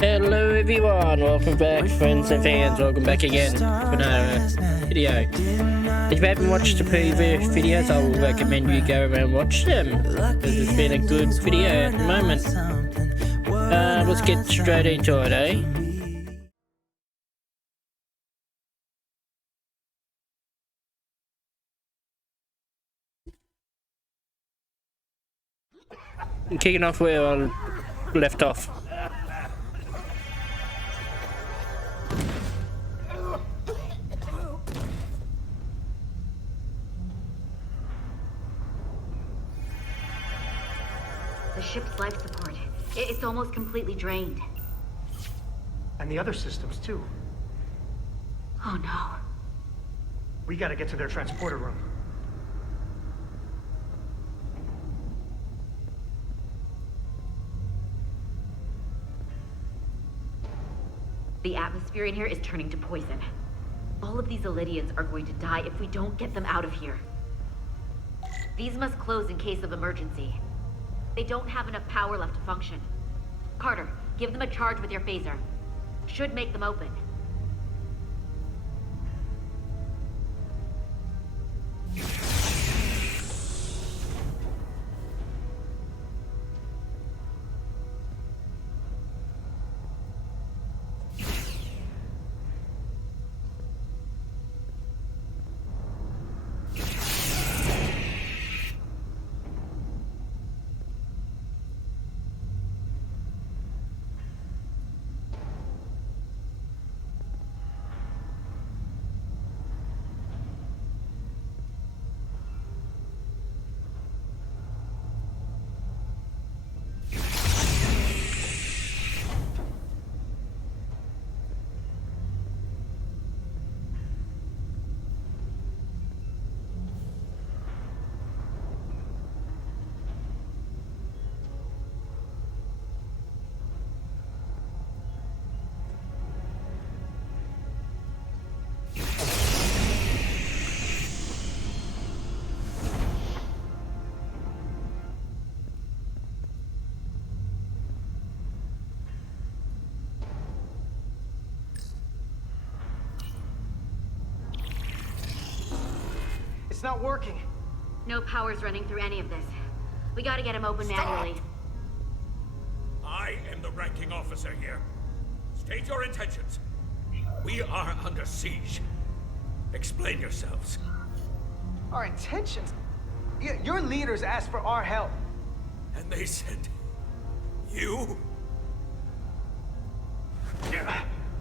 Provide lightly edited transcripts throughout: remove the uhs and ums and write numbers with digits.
Hello everyone, welcome back friends and fans, welcome back again for another video. If you haven't watched the previous videos, I will recommend you go and watch them, because it's been a good video at the moment. Let's get straight into it, eh? Kicking off where I left off. The ship's life support. It's almost completely drained. And the other systems, too. Oh no. We gotta get to their transporter room. The atmosphere in here is turning to poison. All of these Elydians are going to die if we don't get them out of here. These must close in case of emergency. They don't have enough power left to function. Carter, give them a charge with your phaser. Should make them open. It's not working. No power's running through any of this. We gotta get them open manually. I am the ranking officer here. State your intentions. We are under siege. Explain yourselves. Our intentions? Your leaders asked for our help. And they sent you?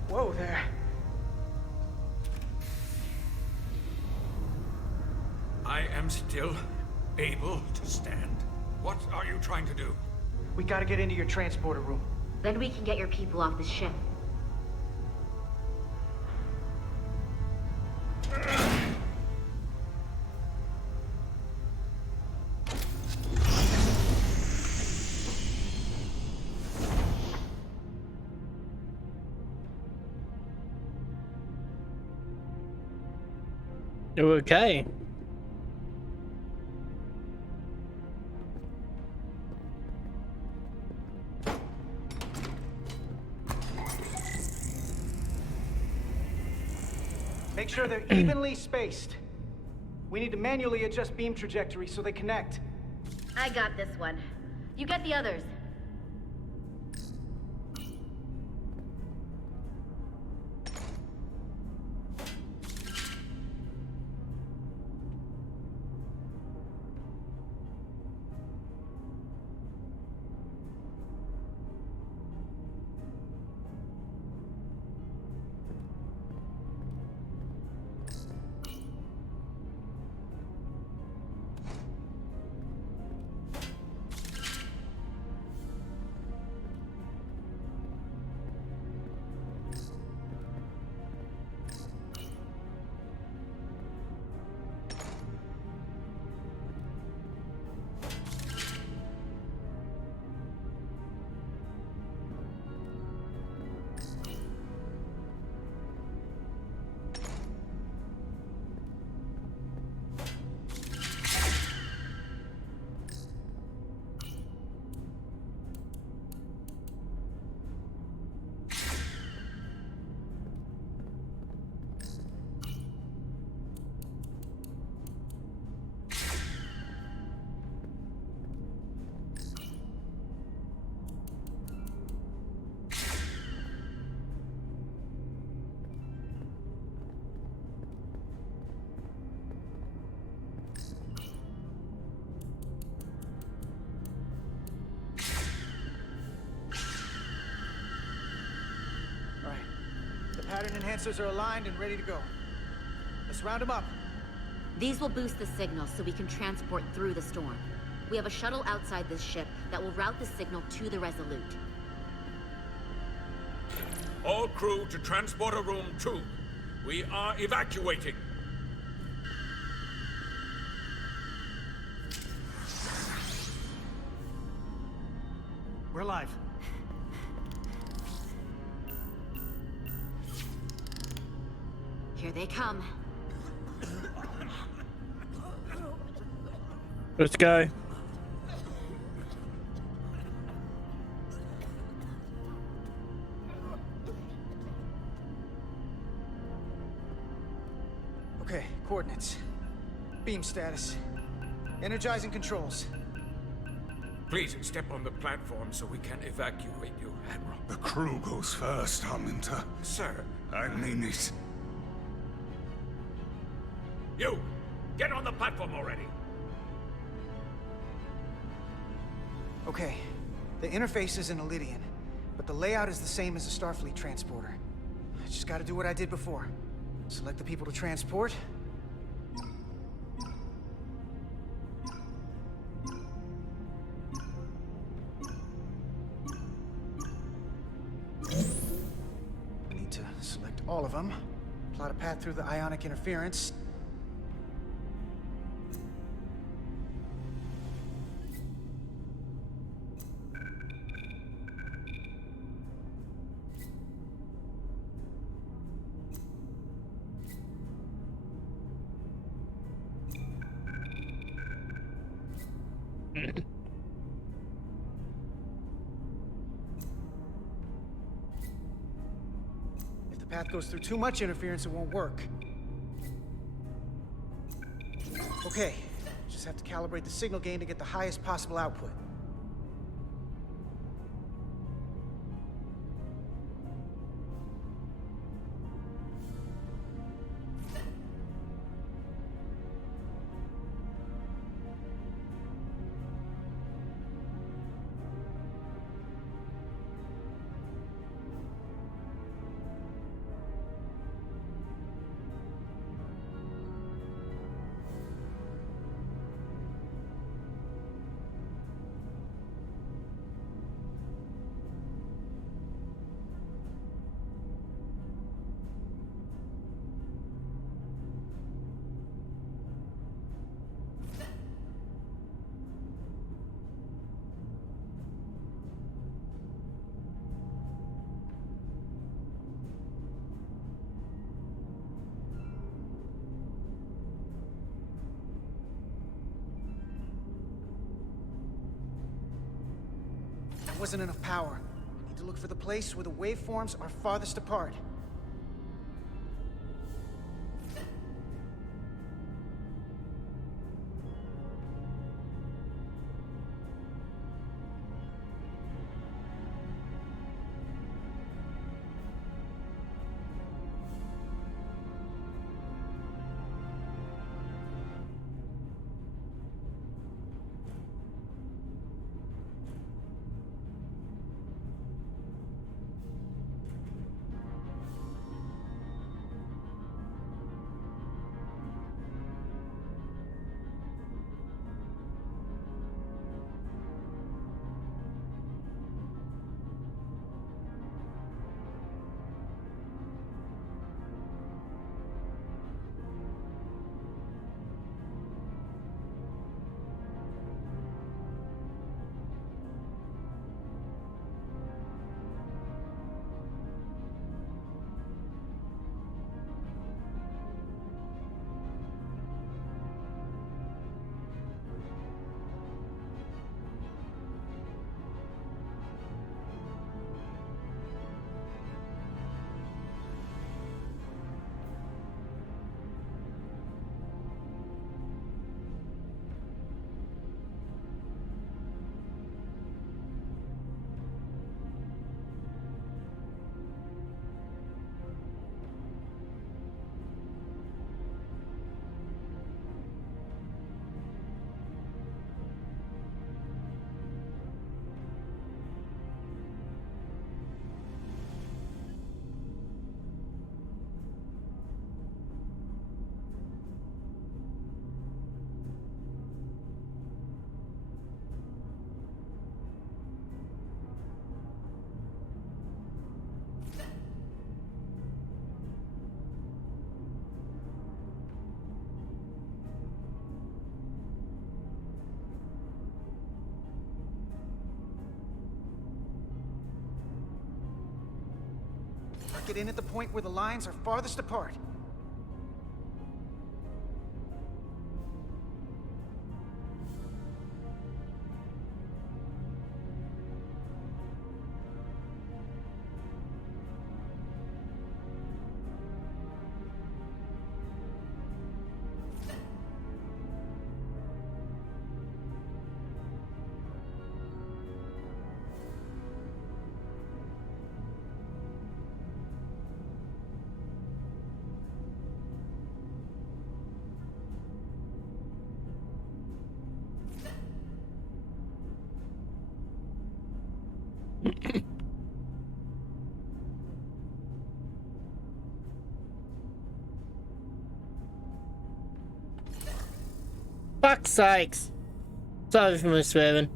Whoa there. I am still able to stand. What are you trying to do? We gotta get into your transporter room. Then we can get your people off the ship. Okay. Make sure they're evenly spaced. We need to manually adjust beam trajectory so they connect. I got this one. You get the others. Pattern enhancers are aligned and ready to go. Let's round them up. These will boost the signal so we can transport through the storm. We have a shuttle outside this ship that will route the signal to the Resolute. All crew to Transporter Room 2. We are evacuating. We're live. Here they come. Let's go. Okay, coordinates. Beam status. Energizing controls. Please step on the platform so we can evacuate you, Admiral. The crew goes first, Arminta. Sir, I mean it. you! Get on the platform already! Okay, the interface is in Elydian, but the layout is the same as a Starfleet transporter. I just gotta do what I did before. Select the people to transport. I need to select all of them. Plot a path through the ionic interference. If the path goes through too much interference, it won't work. Okay, just have to calibrate the signal gain to get the highest possible output. There wasn't enough power. I need to look for the place where the waveforms are farthest apart. Get in at the point where the lines are farthest apart. Fuck's sakes. Sorry for my swearing.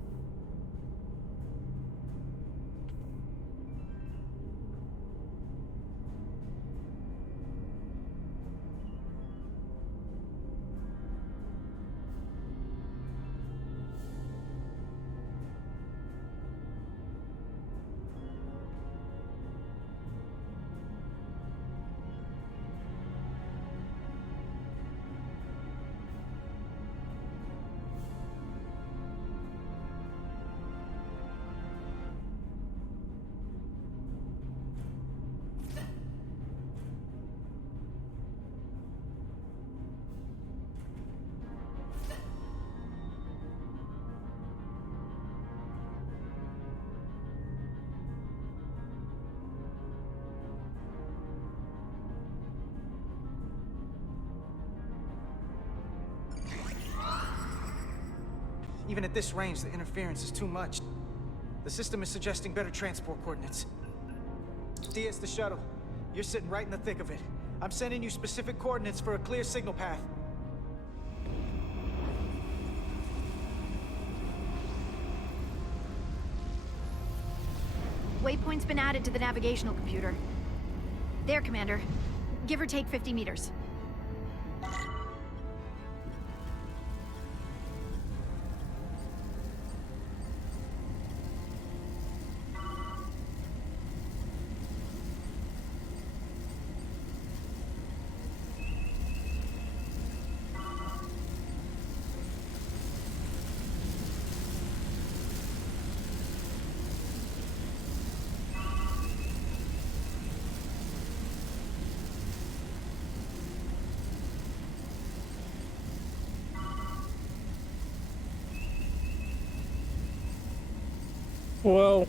Even at this range, the interference is too much. The system is suggesting better transport coordinates. DS the shuttle. You're sitting right in the thick of it. I'm sending you specific coordinates for a clear signal path. Waypoint's been added to the navigational computer. There, Commander. Give or take 50 meters. Whoa.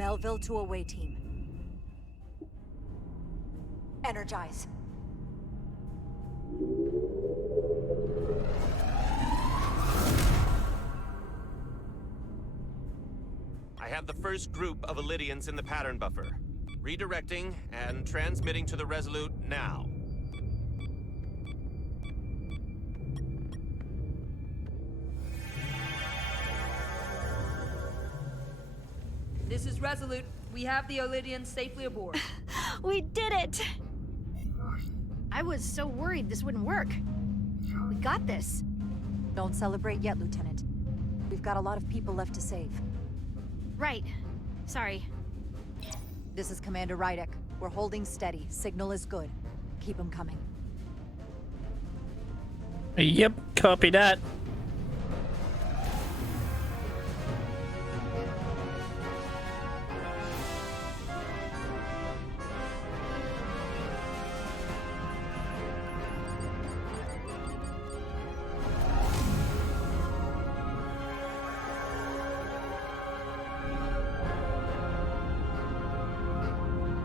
Melville to away team. Energize. I have the first group of Illydians in the pattern buffer. Redirecting and transmitting to the Resolute now. This is Resolute. We have the Illydians safely aboard. We did it! I was so worried this wouldn't work. We got this. Don't celebrate yet, Lieutenant. We've got a lot of people left to save. Right. Sorry. This is Commander Rydek. We're holding steady. Signal is good. Keep them coming. Yep, copy that.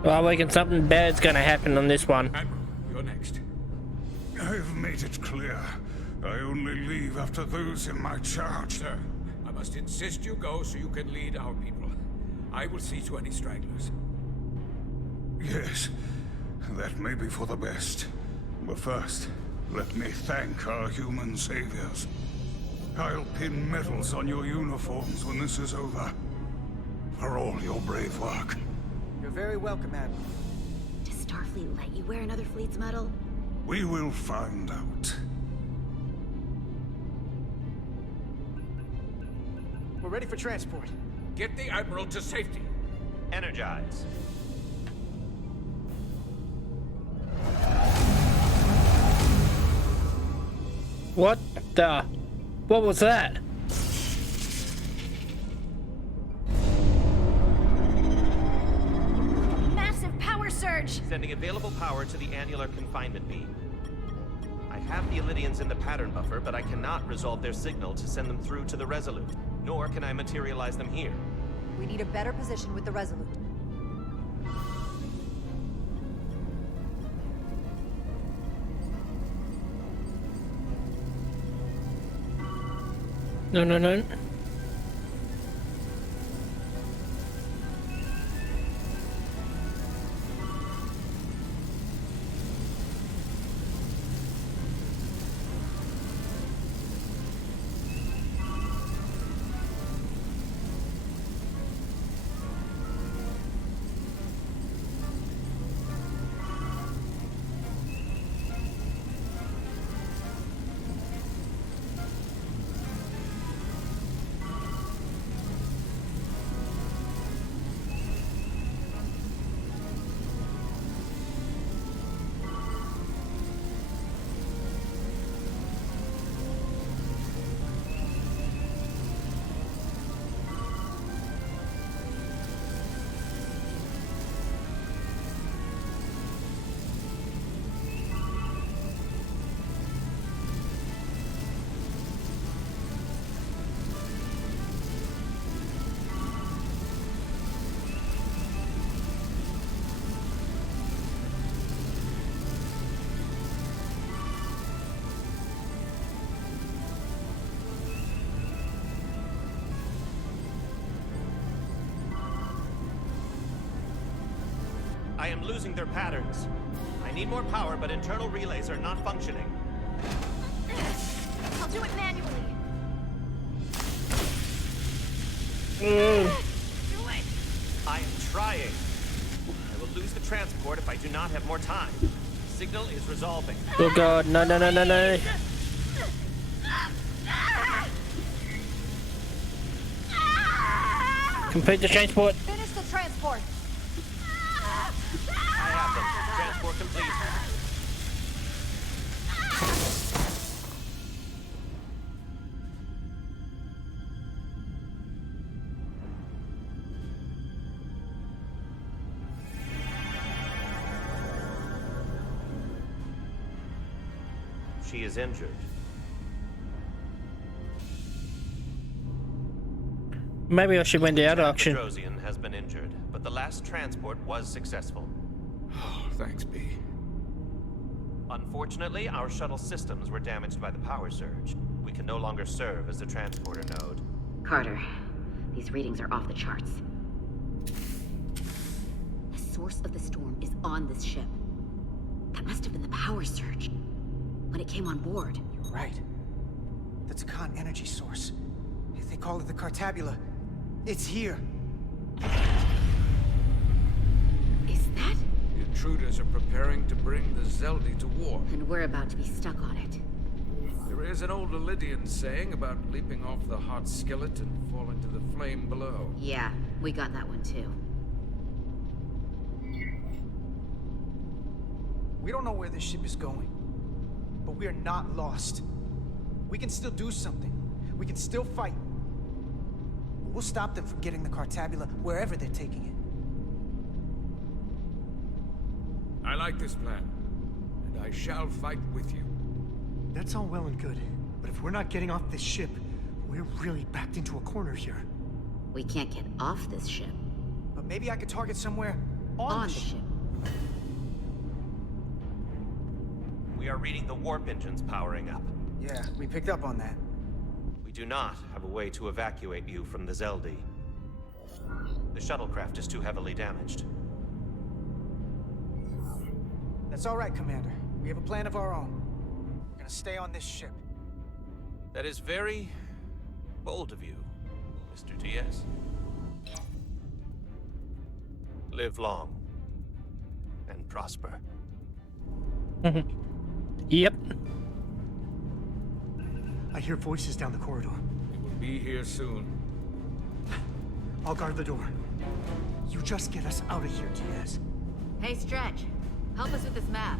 Well, I reckon something bad's gonna happen on this one. Admiral, you're next. I've made it clear. I only leave after those in my charge. Sir, I must insist you go so you can lead our people. I will see to any stragglers. Yes, that may be for the best. But first, let me thank our human saviors. I'll pin medals on your uniforms when this is over. For all your brave work. You're very welcome, Admiral. Does Starfleet let you wear another fleet's medal? We will find out. We're ready for transport. Get the Admiral to safety. Energize. What the? What was that? Massive power surge! Sending available power to the annular confinement beam. I have the Illidians in the pattern buffer, but I cannot resolve their signal to send them through to the Resolute. Nor can I materialize them here. We need a better position with the Resolute. No. I am losing their patterns. I need more power, but internal relays are not functioning. I'll do it manually. Do it! I am trying. I will lose the transport if I do not have more time. Signal is resolving. Oh god, no. Complete the transport. Finish the transport! I have them. Transport complete. She is injured. Maybe I should win the other auction. Pedrosian has been injured, but the last transport was successful. Oh, thanks, B. Unfortunately, our shuttle systems were damaged by the power surge. We can no longer serve as the transporter node. Carter, these readings are off the charts. The source of the storm is on this ship. That must have been the power surge. When it came on board. You're right. The Takan energy source. If they call it the Cartabula, it's here. Is that? The intruders are preparing to bring the Zeldi to war. And we're about to be stuck on it. There is an old Illidian saying about leaping off the hot skillet and falling to the flame below. Yeah, we got that one too. We don't know where this ship is going, but we are not lost. We can still do something. We can still fight. We'll stop them from getting the Cartabula wherever they're taking it. I like this plan, and I shall fight with you. That's all well and good, but if we're not getting off this ship, we're really backed into a corner here. We can't get off this ship. But maybe I could target somewhere On the ship. We are reading the warp engines powering up. Yeah, we picked up on that. We do not have a way to evacuate you from the Zeldi. The shuttlecraft is too heavily damaged. That's all right, Commander. We have a plan of our own. We're gonna stay on this ship. That is very bold of you, Mr. Diaz. Live long and prosper. Yep. I hear voices down the corridor. We will be here soon. I'll guard the door. You just get us out of here, Diaz. Hey, Stretch. Help us with this map.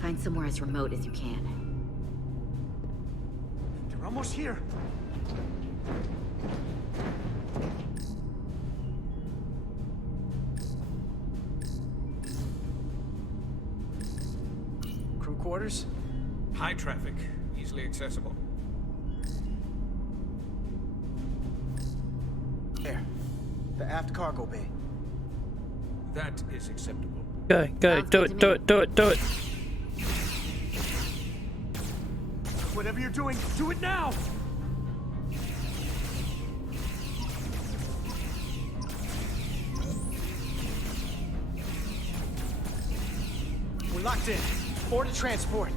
Find somewhere as remote as you can. They're almost here. Crew quarters? High traffic, easily accessible. There. The aft cargo bay. That is acceptable. Go, Sounds do good it, to do me. it, do it, do it. Whatever you're doing, do it now! We're locked in. Board to transport.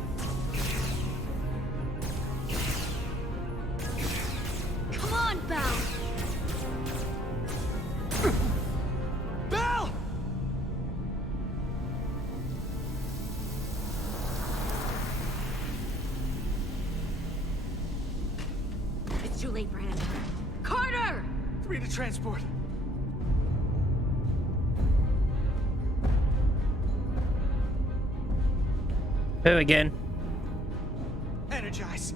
Come on, Belle! Bell! It's too late for him. Carter! 3 to transport. Who again? Energize.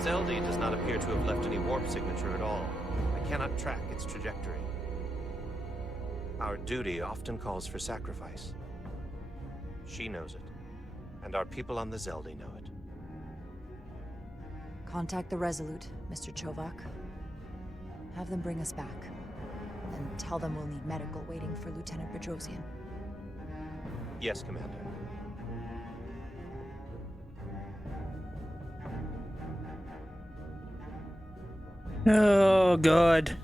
Zeldi does not appear to have left any warp signature at all. I cannot track its trajectory. Our duty often calls for sacrifice. She knows it, and our people on the Zeldi know it. Contact the Resolute, Mr. Chovak. Have them bring us back. And tell them we'll need medical waiting for Lieutenant Bedrosian. Yes, Commander. Oh, God.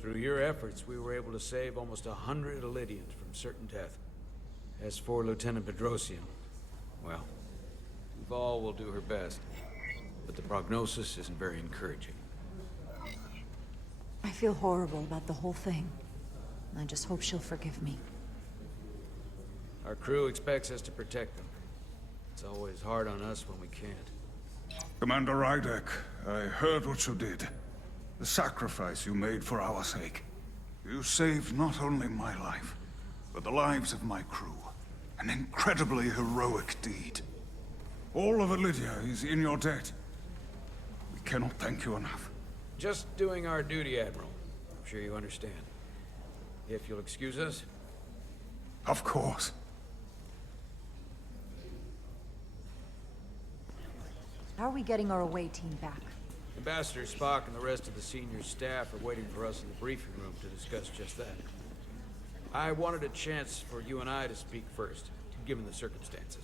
Through your efforts, we were able to save almost 100 Elydians from certain death. As for Lieutenant Bedrosian, well, Duval will do her best, but the prognosis isn't very encouraging. I feel horrible about the whole thing. I just hope she'll forgive me. Our crew expects us to protect them. It's always hard on us when we can't. Commander Rydek, I heard what you did. The sacrifice you made for our sake. You saved not only my life, but the lives of my crew. An incredibly heroic deed. All of Elydia is in your debt. We cannot thank you enough. Just doing our duty, Admiral. I'm sure you understand. If you'll excuse us. Of course. How are we getting our away team back? Ambassador Spock and the rest of the senior staff are waiting for us in the briefing room to discuss just that. I wanted a chance for you and I to speak first, given the circumstances.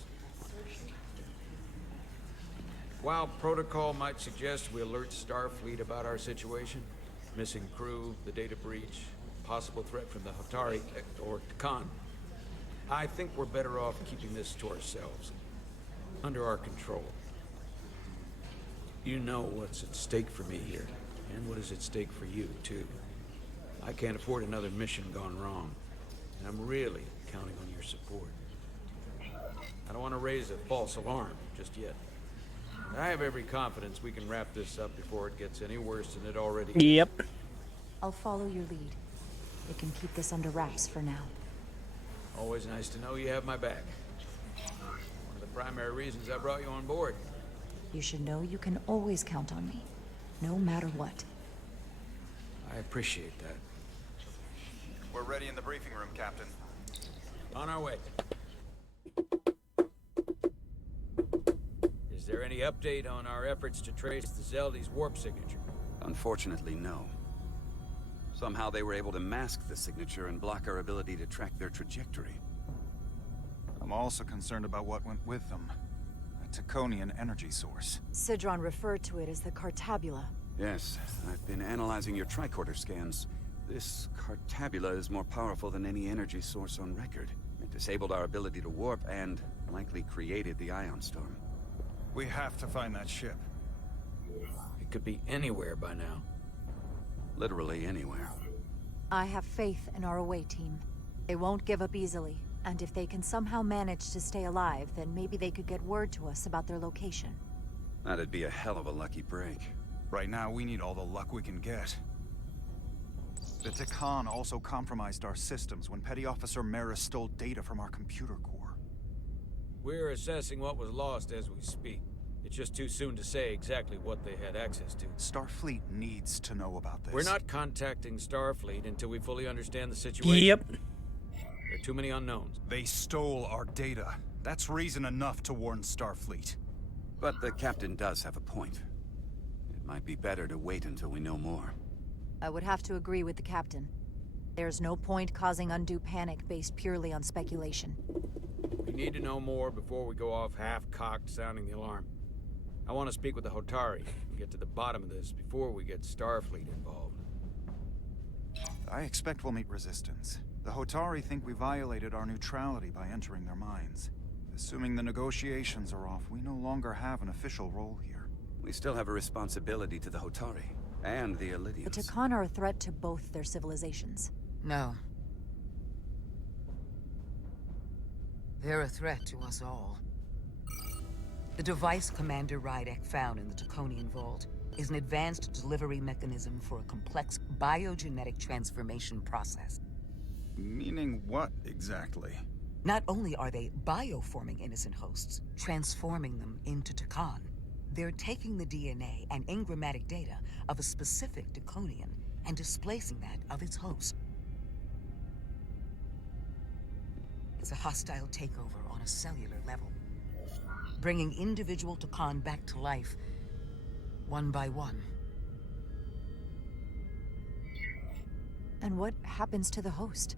While protocol might suggest we alert Starfleet about our situation, missing crew, the data breach, possible threat from the Hotari or Khan, I think we're better off keeping this to ourselves, under our control. You know what's at stake for me here, and what is at stake for you, too. I can't afford another mission gone wrong, and I'm really counting on your support. I don't want to raise a false alarm just yet. I have every confidence we can wrap this up before it gets any worse than it already is. Yep. I'll follow your lead. We can keep this under wraps for now. Always nice to know you have my back. One of the primary reasons I brought you on board. You should know you can always count on me, no matter what. I appreciate that. We're ready in the briefing room, Captain. On our way. Is there any update on our efforts to trace the Zeldy's warp signature? Unfortunately, no. Somehow they were able to mask the signature and block our ability to track their trajectory. I'm also concerned about what went with them. A Taconian energy source. Sidron referred to it as the Cartabula. Yes, I've been analyzing your tricorder scans. This Cartabula is more powerful than any energy source on record. It disabled our ability to warp and likely created the ion storm. We have to find that ship. It could be anywhere by now. Literally anywhere. I have faith in our away team. They won't give up easily, and if they can somehow manage to stay alive, then maybe they could get word to us about their location. That'd be a hell of a lucky break. Right now, we need all the luck we can get. The Takan also compromised our systems when Petty Officer Maris stole data from our computer core. We're assessing what was lost as we speak. It's just too soon to say exactly what they had access to. Starfleet needs to know about this. We're not contacting Starfleet until we fully understand the situation. Yep. There are too many unknowns. They stole our data. That's reason enough to warn Starfleet. But the captain does have a point. It might be better to wait until we know more. I would have to agree with the captain. There's no point causing undue panic based purely on speculation. We need to know more before we go off half-cocked sounding the alarm. I want to speak with the Hotari and get to the bottom of this before we get Starfleet involved. I expect we'll meet resistance. The Hotari think we violated our neutrality by entering their minds. Assuming the negotiations are off, we no longer have an official role here. We still have a responsibility to the Hotari and the Elydians. The Takan are a threat to both their civilizations. No. They're a threat to us all. The device Commander Rydek found in the Taconian Vault is an advanced delivery mechanism for a complex biogenetic transformation process. Meaning what, exactly? Not only are they bioforming innocent hosts, transforming them into Takan, they're taking the DNA and engrammatic data of a specific Taconian and displacing that of its host. It's a hostile takeover on a cellular level, bringing individual Takan back to life, one by one. And what happens to the host?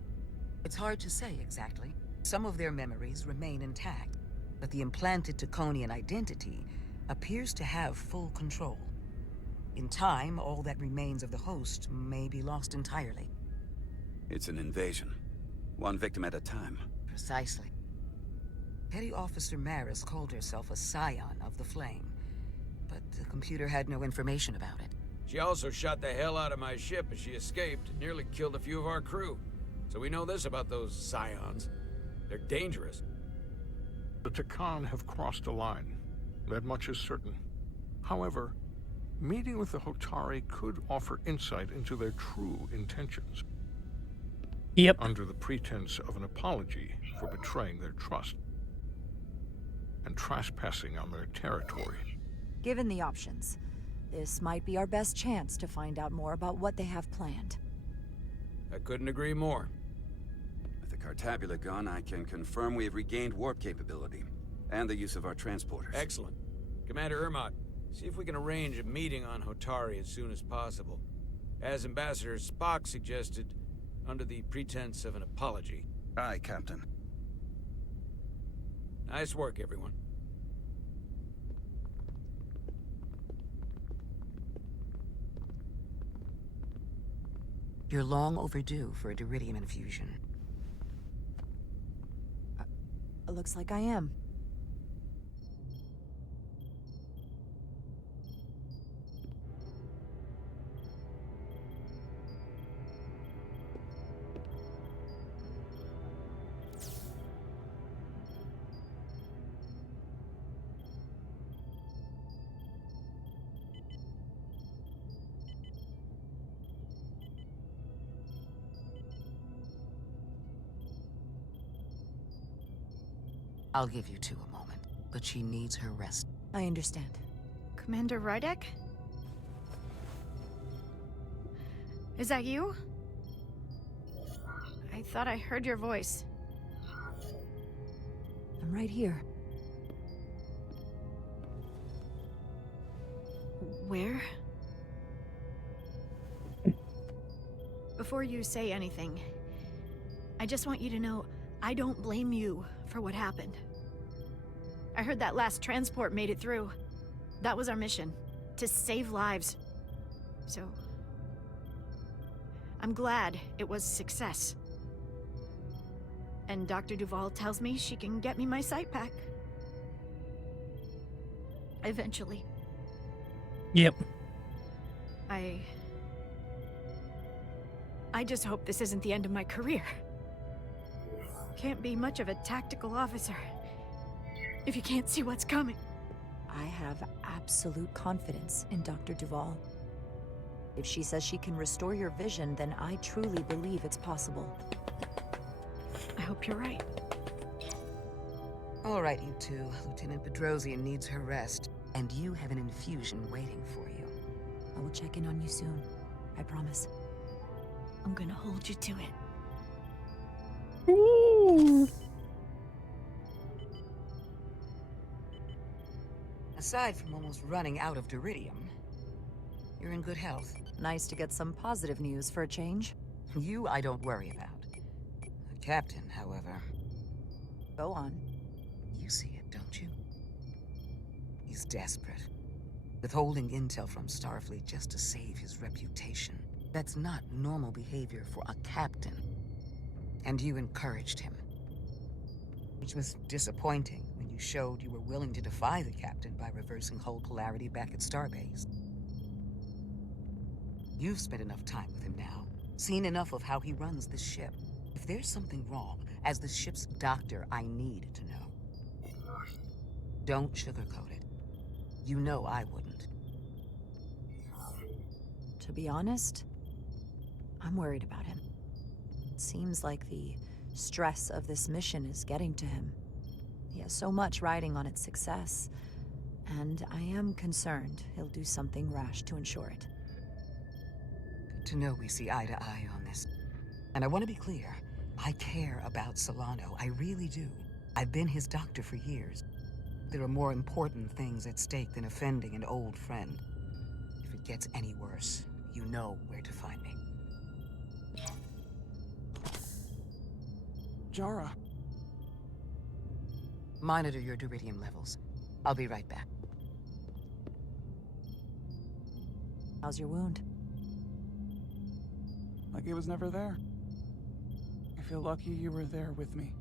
It's hard to say exactly. Some of their memories remain intact, but the implanted Taconian identity appears to have full control. In time, all that remains of the host may be lost entirely. It's an invasion. One victim at a time. Precisely. Petty Officer Maris called herself a scion of the Flame, but the computer had no information about it. She also shot the hell out of my ship as she escaped and nearly killed a few of our crew. So we know this about those scions. They're dangerous. The Takan have crossed a line. That much is certain. However, meeting with the Hotari could offer insight into their true intentions. Yep. Under the pretense of an apology for betraying their trust and trespassing on their territory. Given the options, This might be our best chance to find out more about what they have planned. I couldn't agree more. With the Cartabula gone, I can confirm we have regained warp capability, and the use of our transporters. Excellent. Commander Ermot, see if we can arrange a meeting on Hotari as soon as possible. As Ambassador Spock suggested, under the pretense of an apology. Aye, Captain. Nice work, everyone. You're long overdue for a Diridium infusion. Looks like I am. I'll give you two a moment, but she needs her rest. I understand. Commander Rydek? Is that you? I thought I heard your voice. I'm right here. Where? Before you say anything, I just want you to know I don't blame you for what happened. I heard that last transport made it through. That was our mission, to save lives. So, I'm glad it was success. And Dr. Duval tells me she can get me my sight back. Eventually. Yep. I just hope this isn't the end of my career. Can't be much of a tactical officer if you can't see what's coming. I have absolute confidence in Dr. Duval. If she says she can restore your vision, then I truly believe it's possible. I hope you're right. All right, you two. Lieutenant Bedrosian needs her rest, and you have an infusion waiting for you. I will check in on you soon. I promise. I'm gonna hold you to it. Ooh. Aside from almost running out of Diridium, you're in good health. Nice to get some positive news for a change. You I don't worry about. The captain, however... Go on. You see it, don't you? He's desperate. Withholding intel from Starfleet just to save his reputation. That's not normal behavior for a captain. And you encouraged him. Which was disappointing when you showed you were willing to defy the captain by reversing hull polarity back at Starbase. You've spent enough time with him now, seen enough of how he runs the ship. If there's something wrong, as the ship's doctor, I need to know. Don't sugarcoat it. You know I wouldn't. To be honest, I'm worried about him. It seems like the stress of this mission is getting to him. He has so much riding on its success, and I am concerned he'll do something rash to ensure it. Good to know we see eye to eye on this. And I want to be clear, I care about Solano, I really do. I've been his doctor for years. There are more important things at stake than offending an old friend. If it gets any worse, you know where to find me. Jara. Monitor your Diridium levels. I'll be right back. How's your wound? Like it was never there. I feel lucky you were there with me.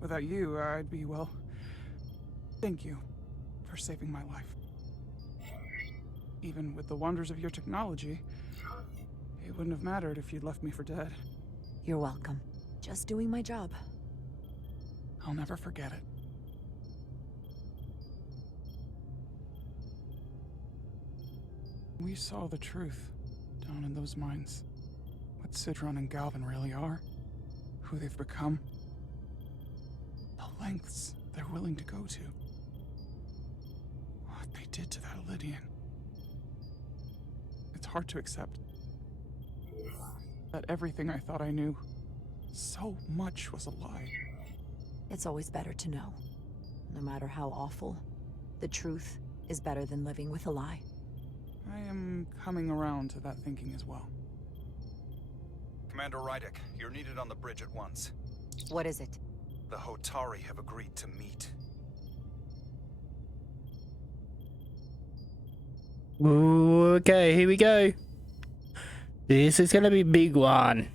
Without you, I'd be, well... Thank you for saving my life. Even with the wonders of your technology, it wouldn't have mattered if you'd left me for dead. You're welcome. Just doing my job. I'll never forget it. We saw the truth down in those mines. What Sidron and Galvin really are. Who they've become. The lengths they're willing to go to. What they did to that Elydian. hard to accept. That everything I thought I knew, so much was a lie. It's always better to know. No matter how awful, the truth is better than living with a lie. I am coming around to that thinking as well. Commander Rydick, you're needed on the bridge at once. What is it? The Hotari have agreed to meet. Okay, here we go. This is gonna be a big one.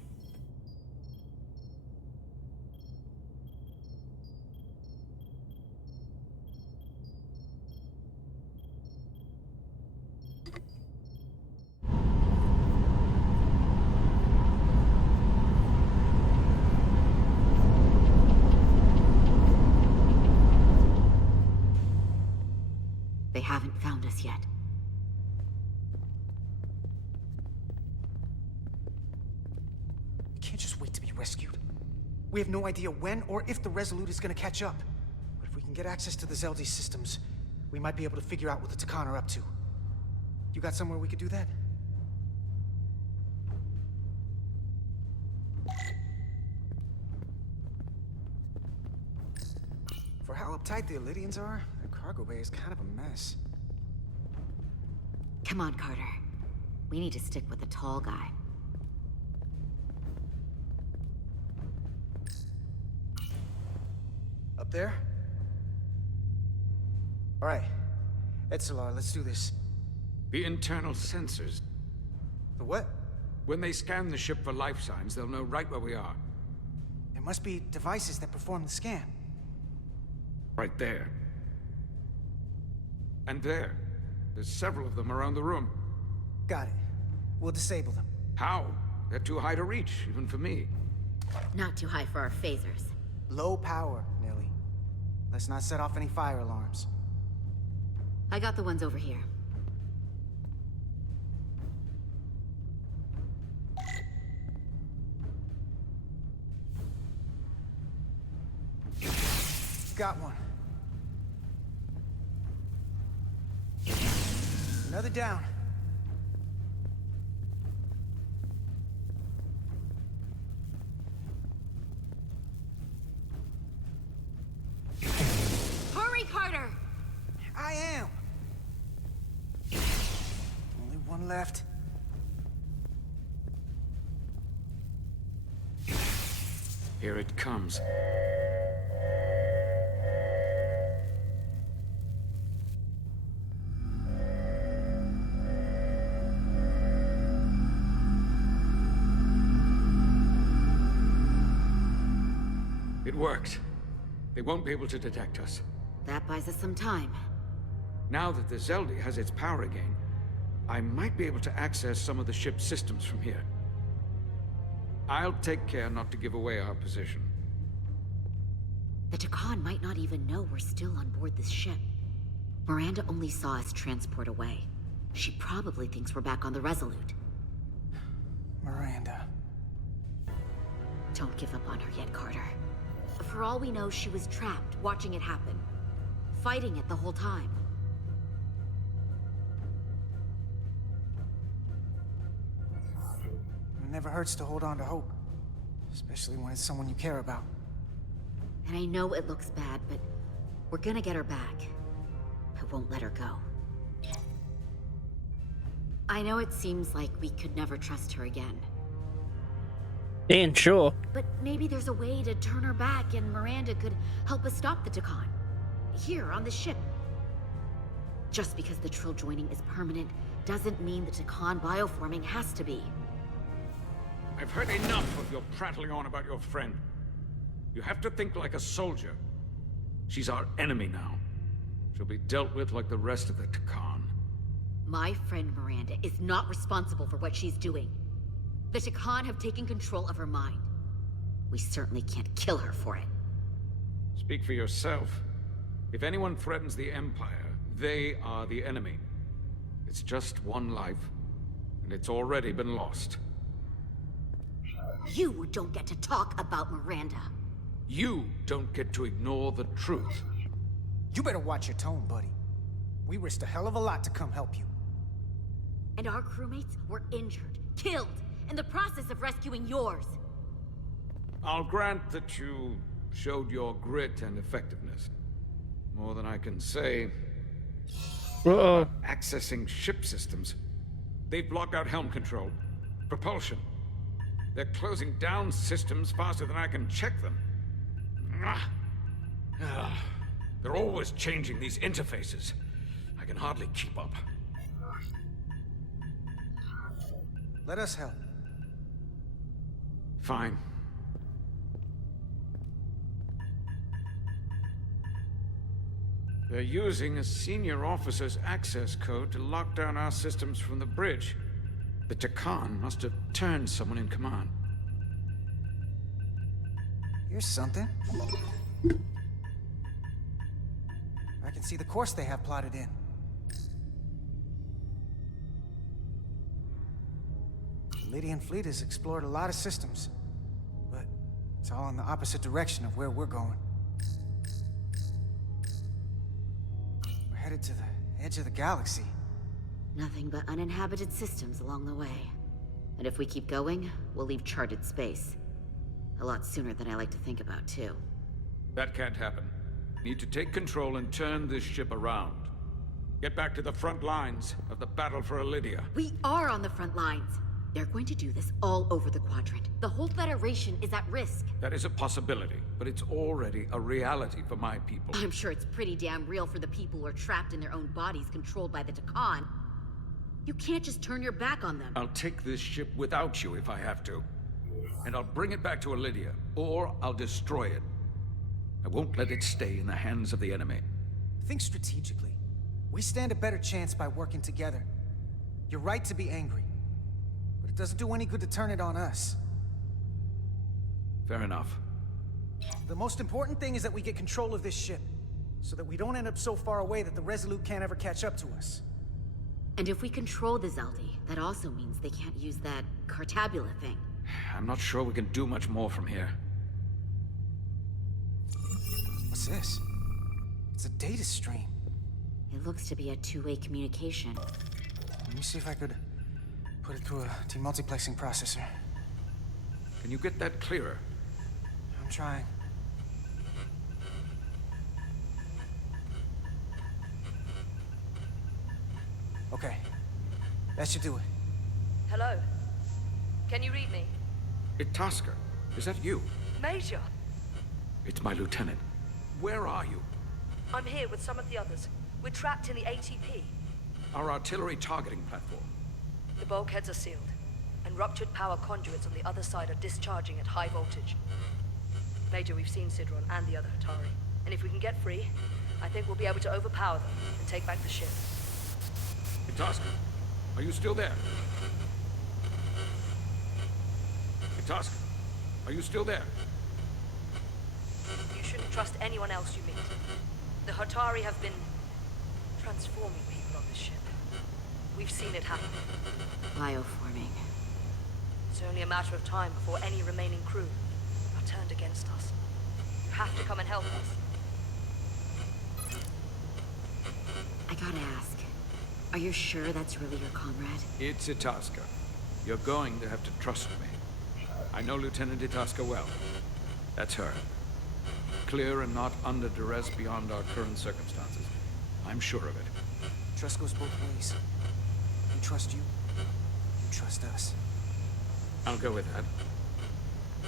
They haven't found us yet. We can't just wait to be rescued. We have no idea when or if the Resolute is gonna catch up. But if we can get access to the Zeldi systems, we might be able to figure out what the Takan are up to. You got somewhere we could do that? For how uptight the Elydians are, their cargo bay is kind of a mess. Come on, Carter. We need to stick with the tall guy. Up there? All right. Etzelar, let's do this. The internal sensors. The what? When they scan the ship for life signs, they'll know right where we are. There must be devices that perform the scan. Right there. And there. There's several of them around the room. Got it. We'll disable them. How? They're too high to reach, even for me. Not too high for our phasers. Low power, Nelly. Let's not set off any fire alarms. I got the ones over here. Got one. Another down. Hurry, Carter! I am. Only one left. Here it comes. It worked. They won't be able to detect us. That buys us some time. Now that the Zeldi has its power again, I might be able to access some of the ship's systems from here. I'll take care not to give away our position. The Takan might not even know we're still on board this ship. Miranda only saw us transport away. She probably thinks we're back on the Resolute. Miranda. Don't give up on her yet, Carter. For all we know, she was trapped, watching it happen. Fighting it the whole time. It never hurts to hold on to hope. Especially when it's someone you care about. And I know it looks bad, but we're gonna get her back. I won't let her go. I know it seems like we could never trust her again. And sure. But maybe there's a way to turn her back and Miranda could help us stop the Takan. Here, on the ship. Just because the Trill joining is permanent doesn't mean the Takan bioforming has to be. I've heard enough of your prattling on about your friend. You have to think like a soldier. She's our enemy now. She'll be dealt with like the rest of the Takan. My friend Miranda is not responsible for what she's doing. The Takan have taken control of her mind. We certainly can't kill her for it. Speak for yourself. If anyone threatens the Empire, they are the enemy. It's just one life, and it's already been lost. You don't get to talk about Miranda. You don't get to ignore the truth. You better watch your tone, buddy. We risked a hell of a lot to come help you. And our crewmates were injured, killed, in the process of rescuing yours. I'll grant that you showed your grit and effectiveness. More than I can say. About accessing ship systems. They've blocked out helm control, propulsion. They're closing down systems faster than I can check them. They're always changing these interfaces. I can hardly keep up. Let us help. Fine. They're using a senior officer's access code to lock down our systems from the bridge. The Takan must have turned someone in command. Here's something. I can see the course they have plotted in. The Lydian fleet has explored a lot of systems, but it's all in the opposite direction of where we're going. We're headed to the edge of the galaxy. Nothing but uninhabited systems along the way. And if we keep going, we'll leave charted space. A lot sooner than I like to think about, too. That can't happen. Need to take control and turn this ship around. Get back to the front lines of the battle for Elydia. We are on the front lines. They're going to do this all over the quadrant. The whole Federation is at risk. That is a possibility, but it's already a reality for my people. I'm sure it's pretty damn real for the people who are trapped in their own bodies controlled by the Takan. You can't just turn your back on them. I'll take this ship without you if I have to. And I'll bring it back to Elydia, or I'll destroy it. I won't let it stay in the hands of the enemy. Think strategically. We stand a better chance by working together. You're right to be angry, but it doesn't do any good to turn it on us. Fair enough. The most important thing is that we get control of this ship, so that we don't end up so far away that the Resolute can't ever catch up to us. And if we control the Zeldi, that also means they can't use that Cartabula thing. I'm not sure we can do much more from here. What's this? It's a data stream. It looks to be a two-way communication. Let me see if I could put it through a demultiplexing processor. Can you get that clearer? I'm trying. Okay. That should do it. Hello? Can you read me? Itasca, is that you? Major! It's my lieutenant. Where are you? I'm here with some of the others. We're trapped in the ATP. Our artillery targeting platform. The bulkheads are sealed, and ruptured power conduits on the other side are discharging at high voltage. Major, we've seen Sidron and the other Hatari, and if we can get free, I think we'll be able to overpower them and take back the ship. Itasca, are you still there? Itasca, are you still there? You shouldn't trust anyone else you meet. The Hatari have been transforming people on this ship. We've seen it happen. Bioforming. It's only a matter of time before any remaining crew are turned against us. You have to come and help us. I gotta ask, are you sure that's really your comrade? It's Itasca. You're going to have to trust me. I know Lieutenant Itasca well. That's her. Clear and not under duress beyond our current circumstances. I'm sure of it. Trust goes both ways. We trust you. You trust us. I'll go with that.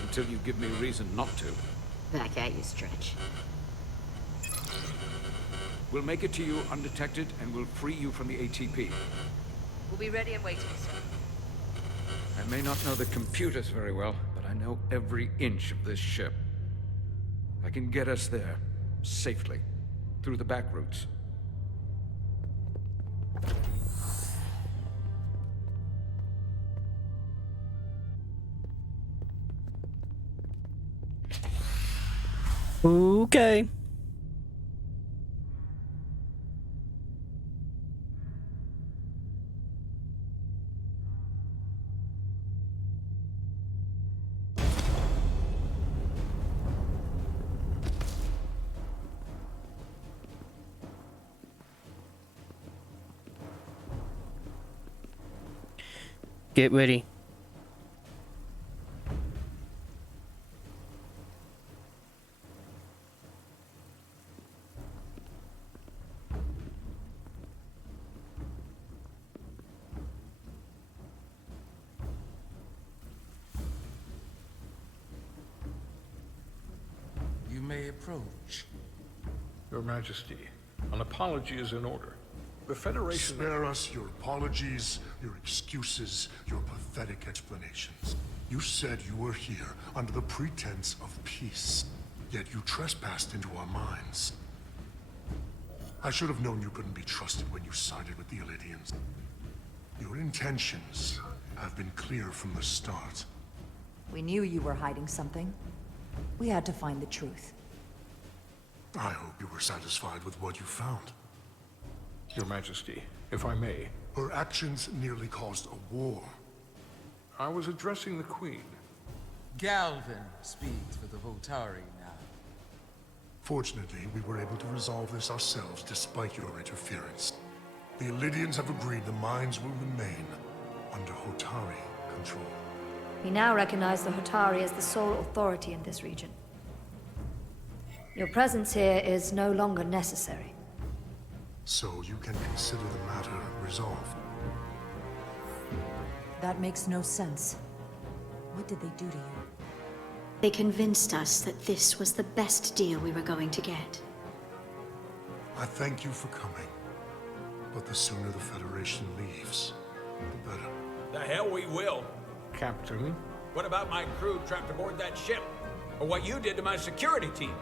Until you give me reason not to. Back at you, Stretch. We'll make it to you undetected, and we'll free you from the ATP. We'll be ready and waiting, sir. I may not know the computers very well, but I know every inch of this ship. I can get us there, safely, through the back routes. Okay. Get ready. You may approach. Your Majesty, an apology is in order. The Federation... Spare us your apologies, your excuses, your pathetic explanations. You said you were here under the pretense of peace, yet you trespassed into our minds. I should have known you couldn't be trusted when you sided with the Elydians. Your intentions have been clear from the start. We knew you were hiding something. We had to find the truth. I hope you were satisfied with what you found. Your Majesty, if I may. Her actions nearly caused a war. I was addressing the Queen. Galvin speaks for the Hotari now. Fortunately, we were able to resolve this ourselves despite your interference. The Elydians have agreed the mines will remain under Hotari control. We now recognize the Hotari as the sole authority in this region. Your presence here is no longer necessary. So you can consider the matter resolved. That makes no sense. What did they do to you? They convinced us that this was the best deal we were going to get. I thank you for coming. But the sooner the Federation leaves, the better. The hell we will. Captain? What about my crew trapped aboard that ship? Or what you did to my security team?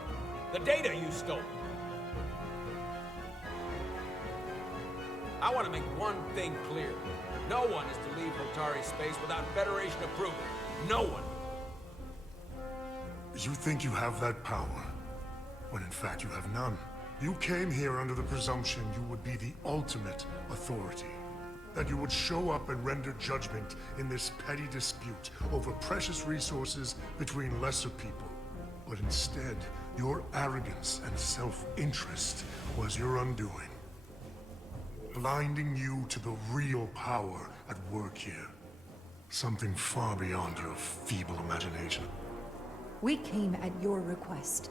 The data you stole? I want to make one thing clear. No one is to leave Hotari space without Federation approval. No one. You think you have that power, when in fact you have none. You came here under the presumption you would be the ultimate authority. That you would show up and render judgment in this petty dispute over precious resources between lesser people. But instead, your arrogance and self-interest was your undoing. Blinding you to the real power at work here. Something far beyond your feeble imagination. We came at your request.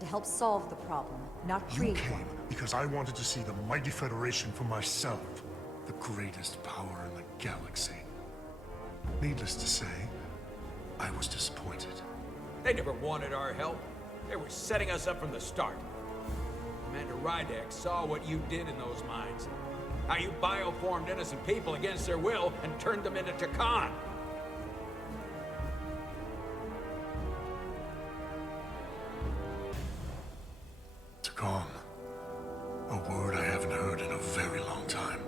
To help solve the problem, not create one. You came because I wanted to see the mighty Federation for myself. The greatest power in the galaxy. Needless to say, I was disappointed. They never wanted our help. They were setting us up from the start. Commander Rydek saw what you did in those mines. How you bioformed innocent people against their will and turned them into Takan. Takan. A word I haven't heard in a very long time.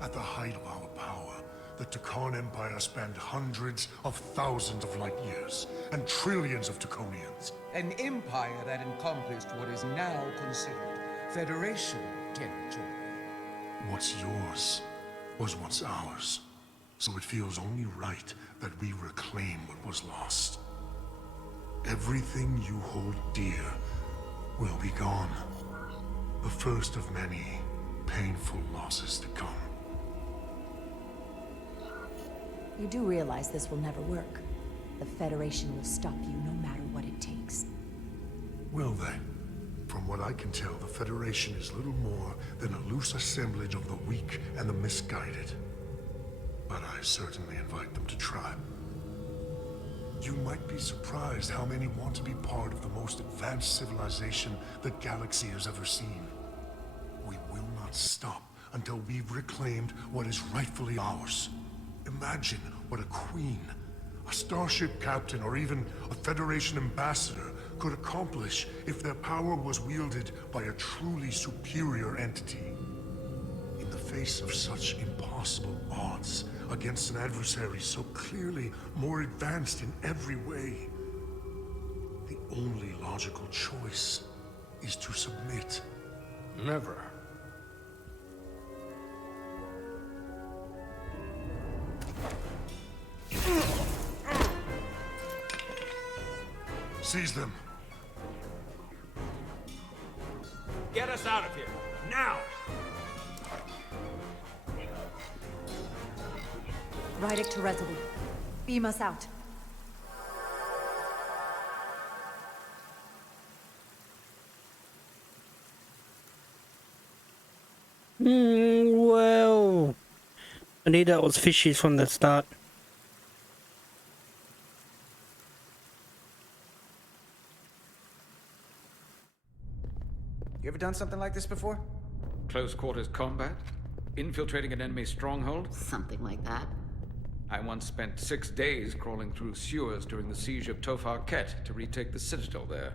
At the height of our power, the Takan Empire spanned hundreds of thousands of light years, and trillions of Taconians. An empire that encompassed what is now considered Federation territory. What's yours was once ours, so it feels only right that we reclaim what was lost. Everything you hold dear will be gone. The first of many painful losses to come. You do realize this will never work. The Federation will stop you no matter what it takes. Will they? From what I can tell, the Federation is little more than a loose assemblage of the weak and the misguided. But I certainly invite them to try. You might be surprised how many want to be part of the most advanced civilization the galaxy has ever seen. We will not stop until we've reclaimed what is rightfully ours. Imagine what a queen, a starship captain, or even a Federation ambassador could accomplish if their power was wielded by a truly superior entity. In the face of such impossible odds, against an adversary so clearly more advanced in every way, the only logical choice is to submit. Never. Seize them. Get us out of here, now! Rydick to Resolute. Beam us out. Well, I knew that was fishy from the start. You ever done something like this before? Close quarters combat? Infiltrating an enemy stronghold? Something like that. I once spent 6 days crawling through sewers during the siege of Tofar Ket to retake the citadel there.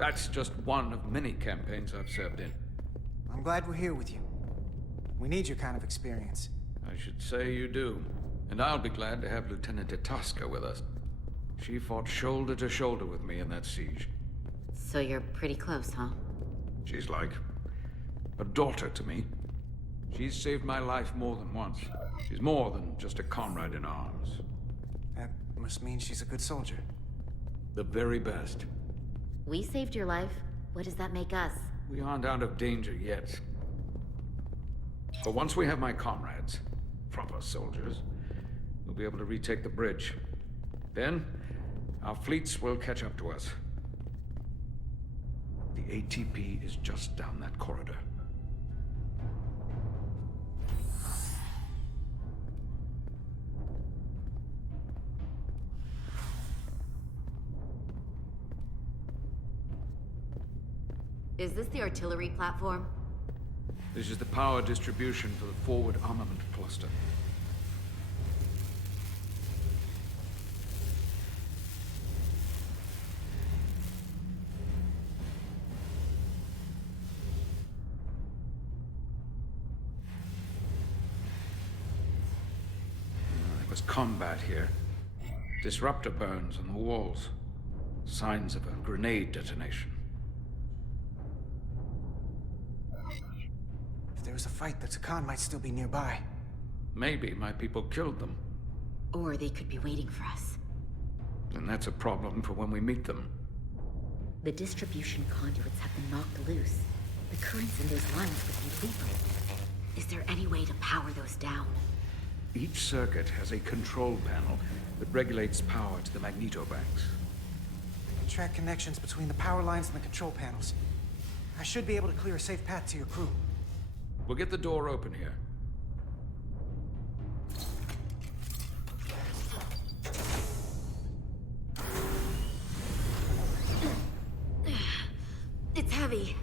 That's just one of many campaigns I've served in. I'm glad we're here with you. We need your kind of experience. I should say you do. And I'll be glad to have Lieutenant Itasca with us. She fought shoulder to shoulder with me in that siege. So you're pretty close, huh? She's like a daughter to me. She's saved my life more than once. She's more than just a comrade in arms. That must mean she's a good soldier. The very best. We saved your life. What does that make us? We aren't out of danger yet. But once we have my comrades, proper soldiers, we'll be able to retake the bridge. Then, our fleets will catch up to us. The ATP is just down that corridor. Is this the artillery platform? This is the power distribution for the forward armament cluster. There was combat here. Disruptor burns on the walls. Signs of a grenade detonation. If there was a fight, the Takan might still be nearby. Maybe my people killed them. Or they could be waiting for us. And that's a problem for when we meet them. The distribution conduits have been knocked loose. The currents in those lines would be lethal. Is there any way to power those down? Each circuit has a control panel that regulates power to the magnetobanks. Track connections between the power lines and the control panels. I should be able to clear a safe path to your crew. We'll get the door open here. It's heavy.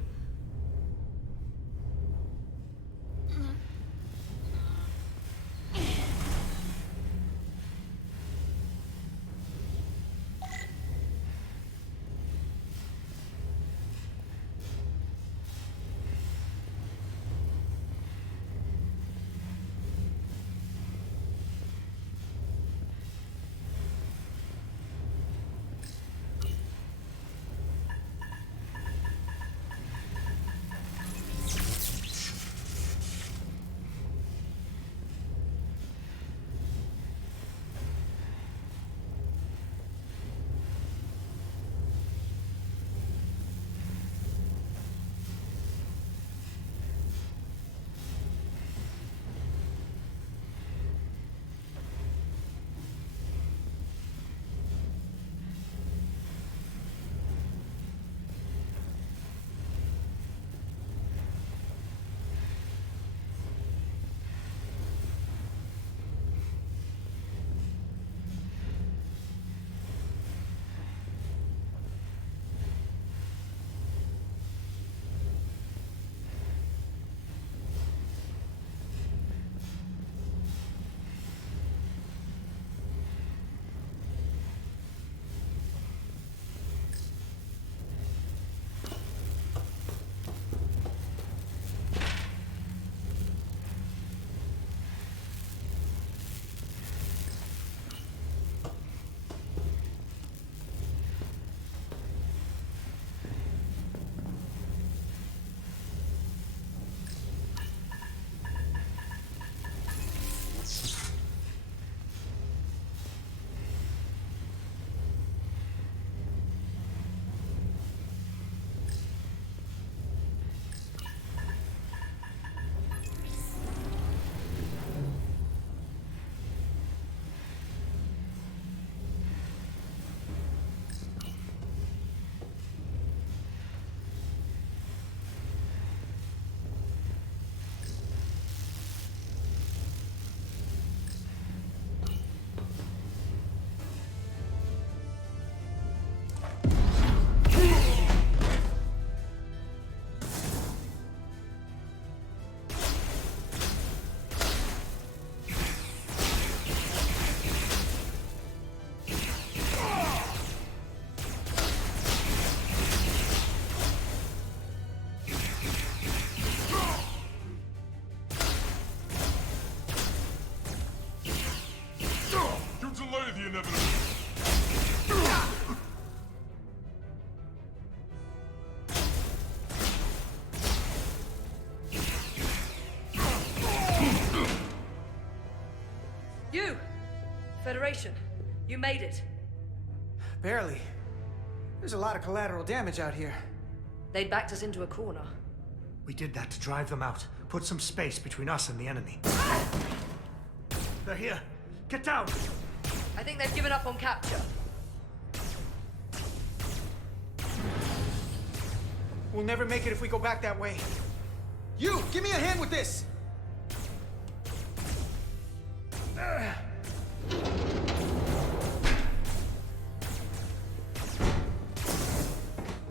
inevitable. You! Federation, you made it. Barely. There's a lot of collateral damage out here. They backed us into a corner. We did that to drive them out. Put some space between us and the enemy. They're here. Get down! I think they've given up on capture. We'll never make it if we go back that way. You! Give me a hand with this!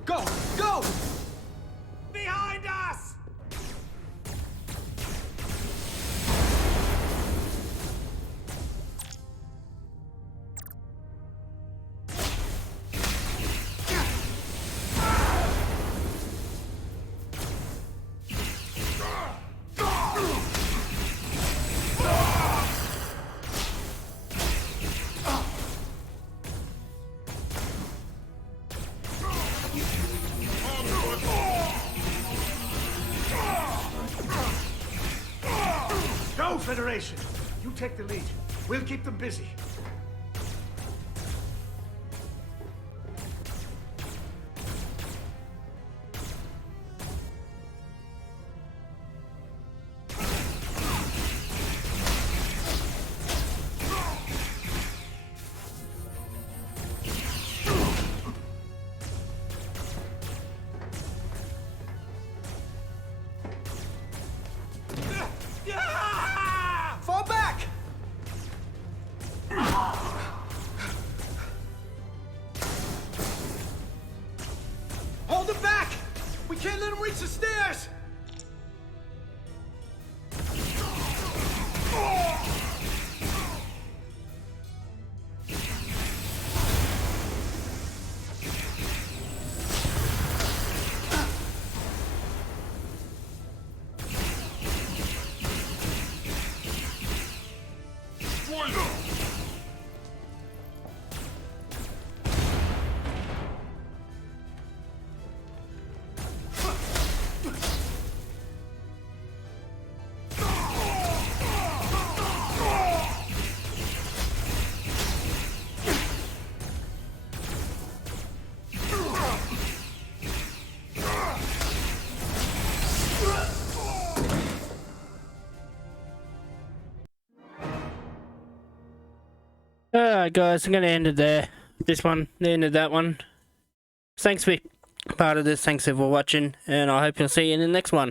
Go! Go! Behind us! Go, Federation! You take the lead. We'll keep them busy. Fall back! Hold him back! We can't let him reach the stairs! Alright guys, I'm gonna end it there. This one, the end of that one. Thanks for being part of this, thanks for watching, and I hope you'll see you in the next one.